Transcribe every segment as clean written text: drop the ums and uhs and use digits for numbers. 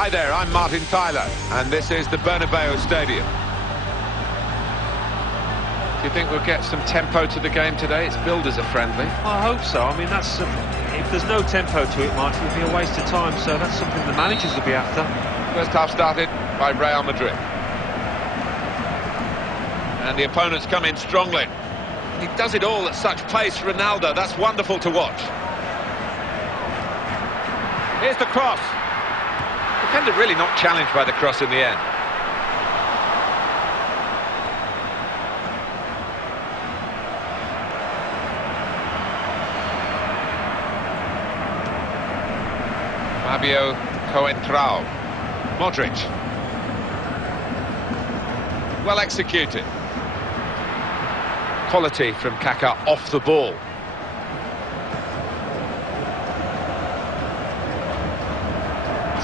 Hi there, I'm Martin Tyler, and this is the Bernabeu Stadium. Do you think we'll get some tempo to the game today? Its builders are friendly. I hope so. I mean, that's if there's no tempo to it, Martin, it'll be a waste of time. So that's something the managers will be after. First half started by Real Madrid. And the opponents come in strongly. He does it all at such pace, Ronaldo. That's wonderful to watch. Here's the cross. Defender really not challenged by the cross in the end. Fabio Coentrao. Modric. Well executed. Quality from Kaká off the ball.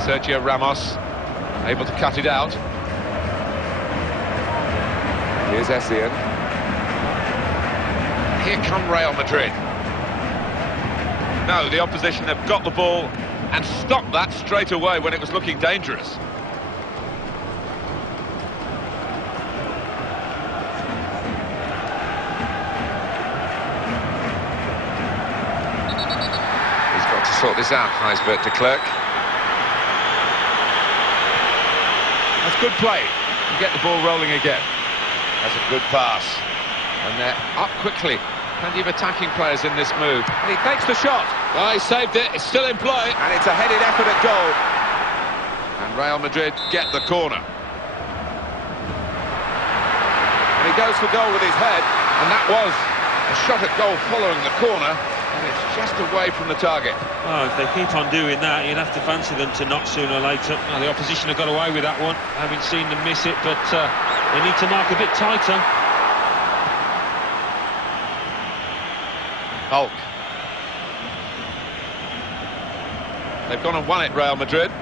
Sergio Ramos able to cut it out. Here's Essien. Here come Real Madrid. No, the opposition have got the ball and stopped that straight away when it was looking dangerous. He's got to sort this out, Gijsbert de Klerk. That's good play to get the ball rolling again. That's a good pass. And they're up quickly. Plenty of attacking players in this move. And he takes the shot. Oh, he saved it. It's still in play. And it's a headed effort at goal. And Real Madrid get the corner. And he goes for goal with his head. And that was a shot at goal following the corner. And it's just away from the target. Oh, if they keep on doing that, you'd have to fancy them to knock sooner or later. Well, the opposition have got away with that one. I haven't seen them miss it, but they need to mark a bit tighter. Hulk. They've gone and won it, Real Madrid.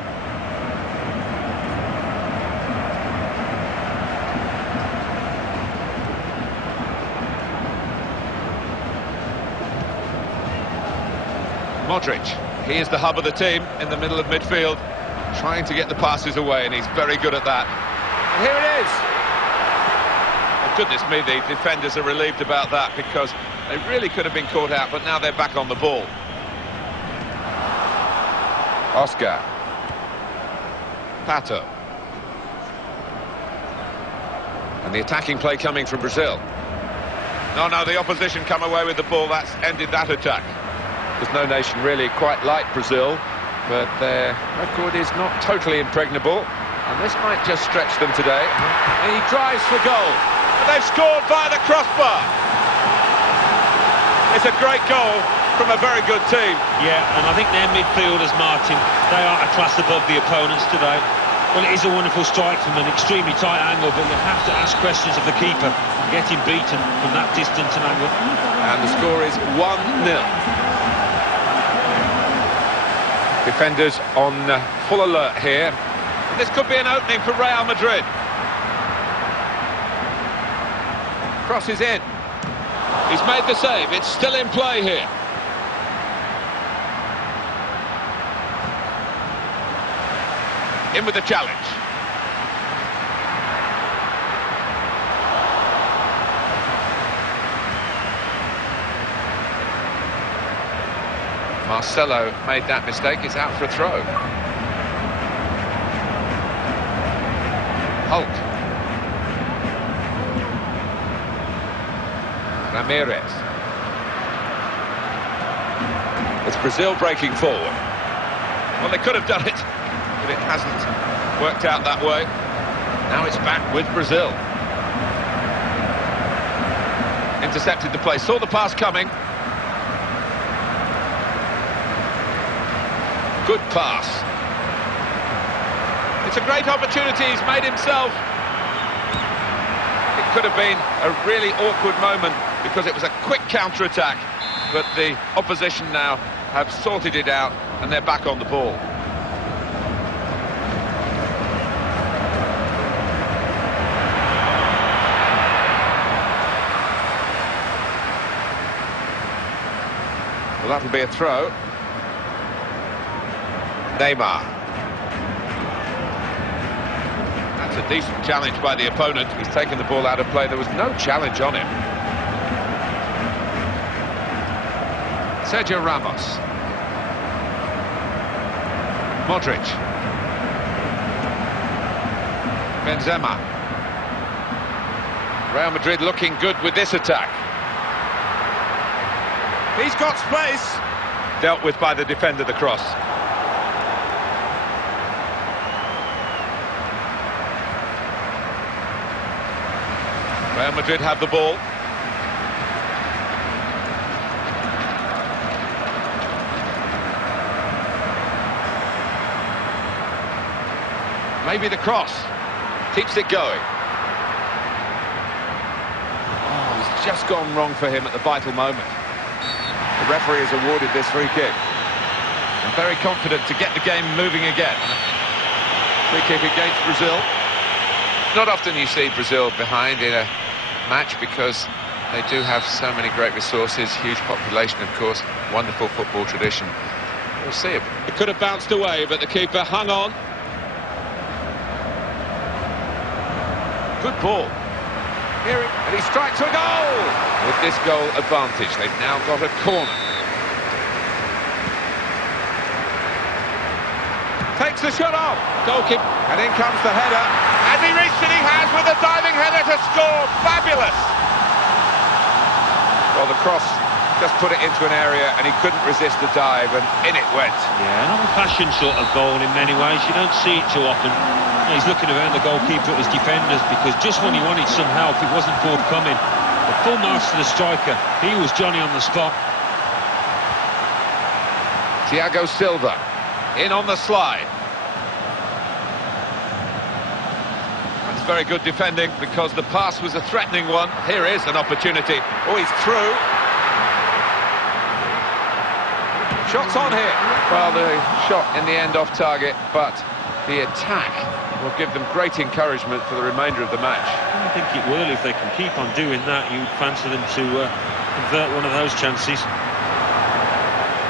Modric, he is the hub of the team in the middle of midfield, trying to get the passes away, and he's very good at that. And here it is! Oh, goodness me, the defenders are relieved about that because they really could have been caught out, but now they're back on the ball. Oscar. Pato. And the attacking play coming from Brazil. No, the opposition come away with the ball. That's ended that attack. There's no nation really quite like Brazil, but their record is not totally impregnable, and this might just stretch them today. And he drives for goal. And they've scored via the crossbar. It's a great goal from a very good team. Yeah, and I think their midfielders, Martin, they are a class above the opponents today. Well, it is a wonderful strike from an extremely tight angle, but you have to ask questions of the keeper, getting beaten from that distance and angle. And the score is 1-0. Defenders on full alert here. This could be an opening for Real Madrid. Crosses in. He's made the save. It's still in play here. In with the challenge. Marcelo made that mistake. It's out for a throw. Hulk. Ramirez. It's Brazil breaking forward. Well, they could have done it, but it hasn't worked out that way. Now it's back with Brazil. Intercepted the play, saw the pass coming. Good pass. It's a great opportunity he's made himself. It could have been a really awkward moment because it was a quick counter-attack, but the opposition now have sorted it out and they're back on the ball. Well, that'll be a throw. Neymar. It's a decent challenge by the opponent. He's taken the ball out of play. There was no challenge on him. Sergio Ramos. Modric. Benzema. Real Madrid looking good with this attack. He's got space. Dealt with by the defender, the cross. Real Madrid have the ball. Maybe the cross. Keeps it going. Oh, it's just gone wrong for him at the vital moment. The referee has awarded this free kick. And very confident to get the game moving again. Free kick against Brazil. Not often you see Brazil behind in a match because they do have so many great resources, huge population, of course, wonderful football tradition. We'll see. It could have bounced away, but the keeper hung on. Good ball. Here it, and he strikes a goal! With this goal advantage, they've now got a corner. Takes the shot off. Goalkeeper. And in comes the header. Has he reached it? He has, with a diving header to score. Fabulous! Well, the cross just put it into an area and he couldn't resist the dive, and in it went. Yeah, an old-fashioned sort of goal in many ways. You don't see it too often. He's looking around the goalkeeper at his defenders because just when he wanted some help, it wasn't forthcoming. The full marks to the striker. He was Johnny on the spot. Thiago Silva in on the slide. That's very good defending because the pass was a threatening one. Here is an opportunity. Oh, he's through. Shots on here. Well, the shot in the end off target, but the attack will give them great encouragement for the remainder of the match. I think it will. If they can keep on doing that, you'd fancy them to convert one of those chances.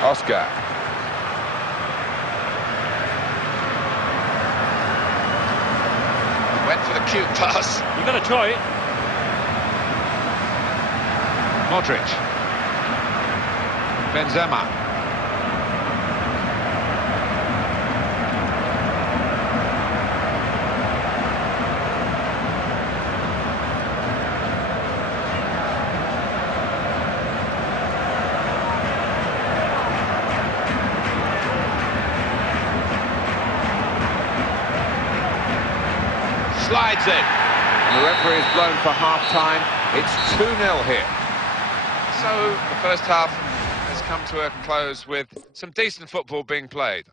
Oscar. Went for the cute pass. You've got to try it. Modric. Benzema. Slides in. And the referee is blown for half-time. It's 2-0 here. So the first half has come to a close with some decent football being played.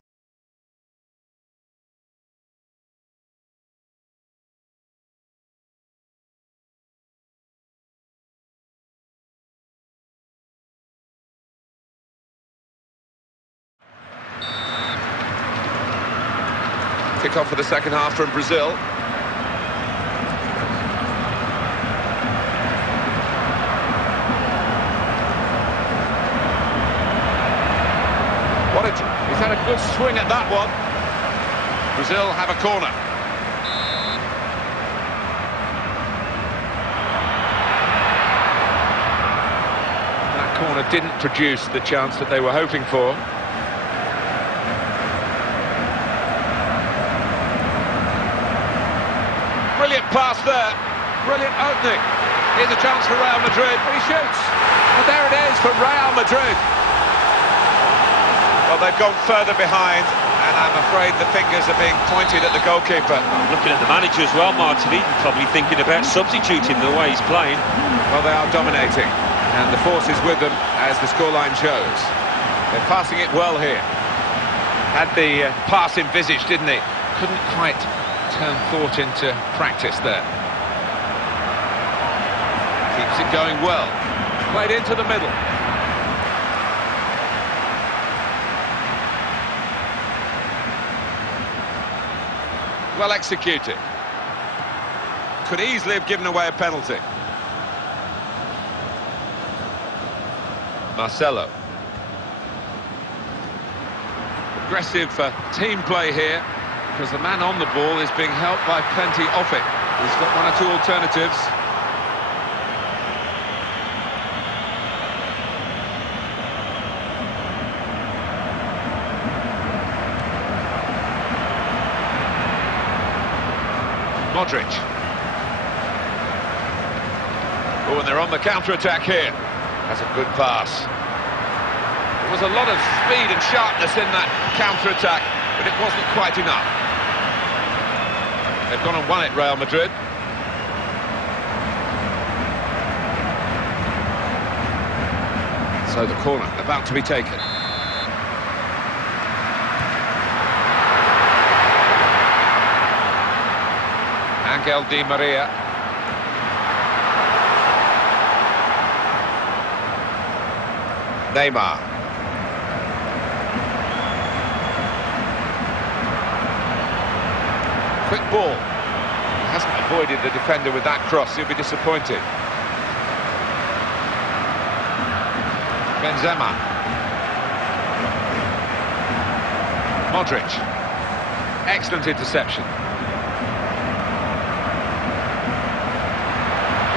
Kick off for the second half from Brazil. He's had a good swing at that one. Brazil have a corner. That corner didn't produce the chance that they were hoping for. Brilliant pass there. Brilliant opening. Here's a chance for Real Madrid. He shoots. And there it is for Real Madrid. Well, they've gone further behind, and I'm afraid the fingers are being pointed at the goalkeeper. Looking at the manager as well, Martin, Eaton probably thinking about substituting the way he's playing. Well, they are dominating, and the force is with them, as the scoreline shows. They're passing it well here. Had the pass envisaged, didn't he? Couldn't quite turn thought into practice there. Keeps it going well. Played into the middle. Well executed. Could easily have given away a penalty. Marcelo. Aggressive team play here. because the man on the ball is being helped by plenty off it. He's got one or two alternatives. Modric. Oh, and they're on the counter-attack here. That's a good pass. There was a lot of speed and sharpness in that counter-attack, but it wasn't quite enough. They've gone and won it, Real Madrid. So the corner about to be taken. Angel Di Maria. Neymar. Quick ball. He hasn't avoided the defender with that cross. He'll be disappointed. Benzema. Modric. Excellent interception.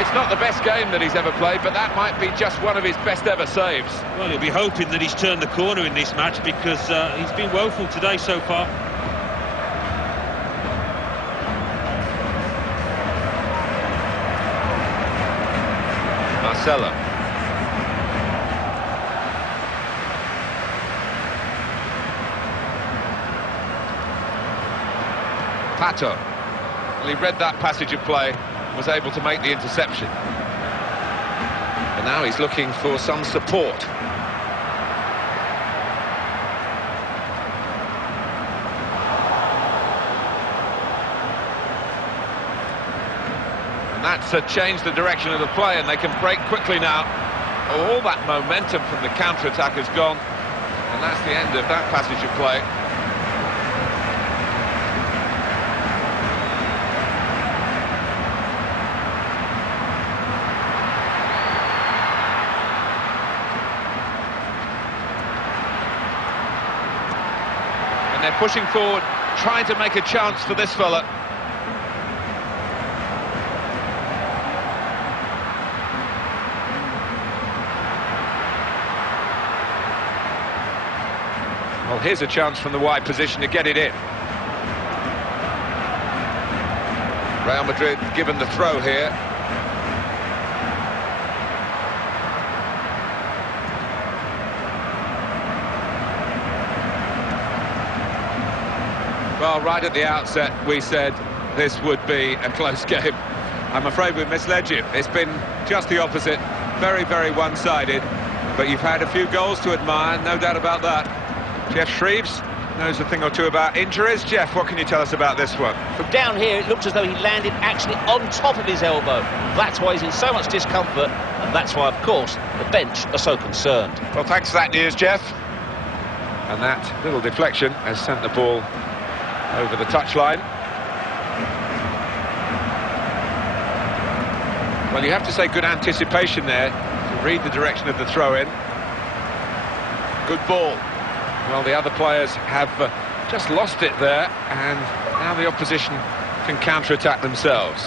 It's not the best game that he's ever played, but that might be just one of his best ever saves. Well, he'll be hoping that he's turned the corner in this match, because he's been woeful today so far. Marcelo. Pato. Well, he read that passage of play, was able to make the interception. And now he's looking for some support. And that's changed the direction of the play, and they can break quickly now. All that momentum from the counter-attack has gone, and that's the end of that passage of play. They're pushing forward, trying to make a chance for this fella. Well, here's a chance from the wide position to get it in. Real Madrid given the throw here. Well, right at the outset, we said this would be a close game. I'm afraid we've misled you. It's been just the opposite. Very, very one-sided. But you've had a few goals to admire, no doubt about that. Jeff Shreves knows a thing or two about injuries. Jeff, what can you tell us about this one? From down here, it looked as though he landed actually on top of his elbow. That's why he's in so much discomfort, and that's why, of course, the bench are so concerned. Well, thanks for that news, Jeff. And that little deflection has sent the ball over the touchline. Well, you have to say good anticipation there to read the direction of the throw-in. Good ball. Well, the other players have just lost it there, and now the opposition can counter-attack themselves.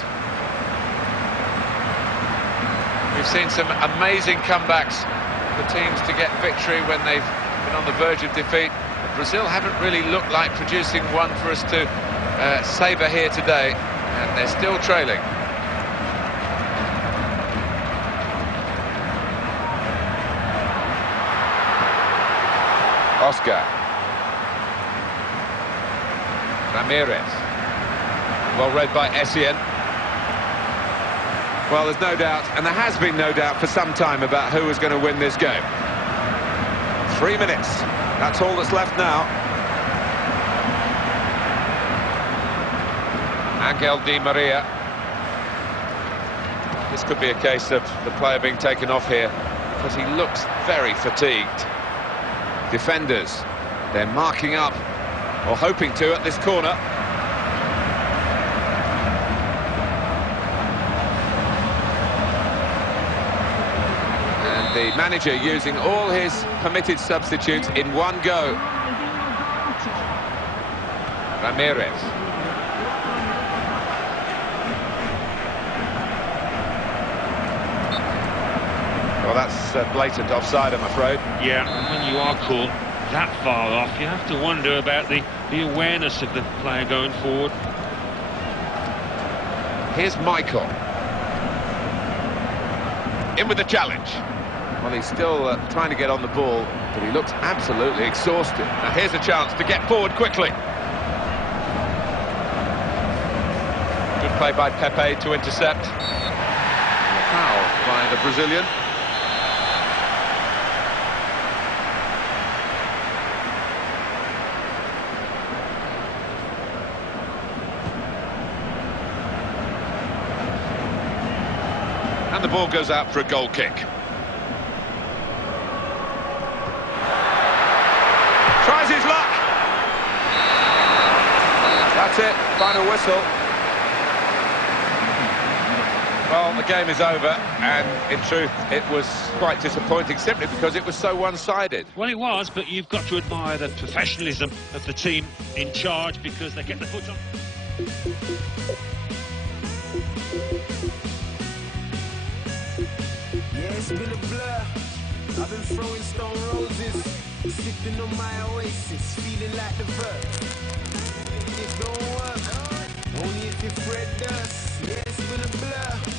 We've seen some amazing comebacks for teams to get victory when they've been on the verge of defeat. Brazil haven't really looked like producing one for us to savour here today, and they're still trailing. Oscar. Ramirez. Well read by Essien. Well, there's no doubt, and there has been no doubt for some time about who was going to win this game. 3 minutes. That's all that's left now. Angel Di Maria. This could be a case of the player being taken off here, because he looks very fatigued. Defenders, they're marking up, or hoping to, at this corner. And the manager using all his permitted substitutes in one go. Ramirez. Well, that's blatant offside, I'm afraid. Yeah, and when you are caught that far off, you have to wonder about the awareness of the player going forward. Here's Michael. In with the challenge. Well, he's still trying to get on the ball, but he looks absolutely exhausted. Now here's a chance to get forward quickly. Good play by Pepe to intercept. And a foul by the Brazilian. And the ball goes out for a goal kick. Tries his luck. That's it, final whistle. Well, the game is over, and in truth, it was quite disappointing simply because it was so one-sided. Well, it was, but you've got to admire the professionalism of the team in charge because they get the foot on. Yeah, it's been a blur. I've been throwing stone roses, sipping on my oasis, feeling like the verb. It don't work, only if you Fred does. Yeah, it's been a blur.